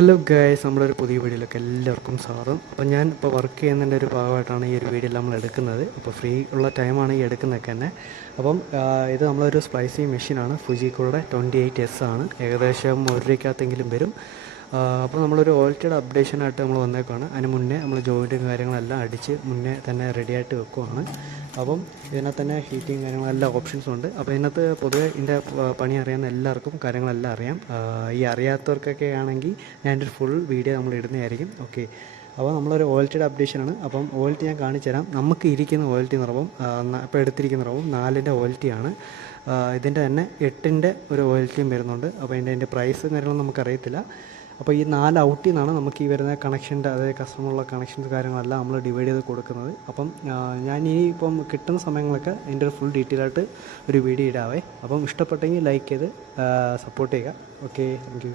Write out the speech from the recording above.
Hello guys, നമ്മളൊരു പുതിയ വീഡിയോയിലേക്ക് എല്ലാവർക്കും സ്വാഗതം. അപ്പോൾ ഞാൻ ഇപ്പോൾ വർക്ക് ചെയ്യുന്നതിൻ്റെ ഒരു ഭാഗമായിട്ടാണ് ഈ ഒരു വീഡിയോ നമ്മൾ എടുക്കുന്നത്. അപ്പോൾ ഫ്രീ ഉള്ള ടൈമാണ് ഈ എടുക്കുന്നതൊക്കെ തന്നെ. അപ്പം ഇത് നമ്മളൊരു സ്പ്ലൈസി മെഷീനാണ്. ഫുജിക്കോയുടെ 28S ആണ്. ഏകദേശം 1 രൂപയ്ക്കകത്തെങ്കിലും വരും. അപ്പോൾ നമ്മളൊരു ഓൾറ്റഡ് അപ്ഡേഷനായിട്ട് നമ്മൾ വന്നേക്കാണ്. അതിന് മുന്നേ നമ്മൾ ജോയിൻറ്റും കാര്യങ്ങളെല്ലാം അടിച്ച് മുന്നേ തന്നെ റെഡിയായിട്ട് വെക്കുവാണ്. അപ്പം ഇതിനകത്ത് തന്നെ ഹീറ്റിങ് കാര്യങ്ങളെല്ലാം ഓപ്ഷൻസും ഉണ്ട്. അപ്പോൾ ഇതിനകത്ത് പൊതുവേ ഇതിൻ്റെ പണി അറിയാവുന്ന എല്ലാവർക്കും കാര്യങ്ങളെല്ലാം അറിയാം. ഈ അറിയാത്തവർക്കൊക്കെ ആണെങ്കിൽ ഞാനൊരു ഫുൾ വീഡിയോ നമ്മൾ ഇടുന്നതായിരിക്കും. ഓക്കെ, അപ്പോൾ നമ്മളൊരു ഓയിൽറ്റഡ് അപ്ഡേഷനാണ്. അപ്പം ഓയിൽറ്റി ഞാൻ കാണിച്ചു തരാം. നമുക്ക് ഇരിക്കുന്ന ഓയിൽറ്റി നിറവും ഇപ്പോൾ എടുത്തിരിക്കുന്ന നിറവും 4-ൻ്റെ ഓയിൽറ്റിയാണ്. ഇതിൻ്റെ തന്നെ 8-ൻ്റെ ഒരു ഓയിൽറ്റിയും വരുന്നുണ്ട്. അപ്പോൾ അതിൻ്റെ പ്രൈസ് കാര്യങ്ങളൊന്നും നമുക്കറിയത്തില്ല. അപ്പോൾ ഈ 4 ഔട്ടിൽ നിന്നാണ് നമുക്ക് ഈ വരുന്ന കണക്ഷൻ്റെ അതായത് കസ്റ്റമറുള്ള കണക്ഷൻസ് കാര്യങ്ങളെല്ലാം നമ്മൾ ഡിവൈഡ് ചെയ്ത് കൊടുക്കുന്നത്. അപ്പം ഞാൻ ഈ ഇപ്പം കിട്ടുന്ന സമയങ്ങളൊക്കെ അതിൻ്റെ ഒരു ഫുൾ ഡീറ്റെയിൽ ആയിട്ട് ഒരു വീഡിയോ ഇടാവേ. അപ്പം ഇഷ്ടപ്പെട്ടെങ്കിൽ ലൈക്ക് ചെയ്ത് സപ്പോർട്ട് ചെയ്യുക. Okay, thank you.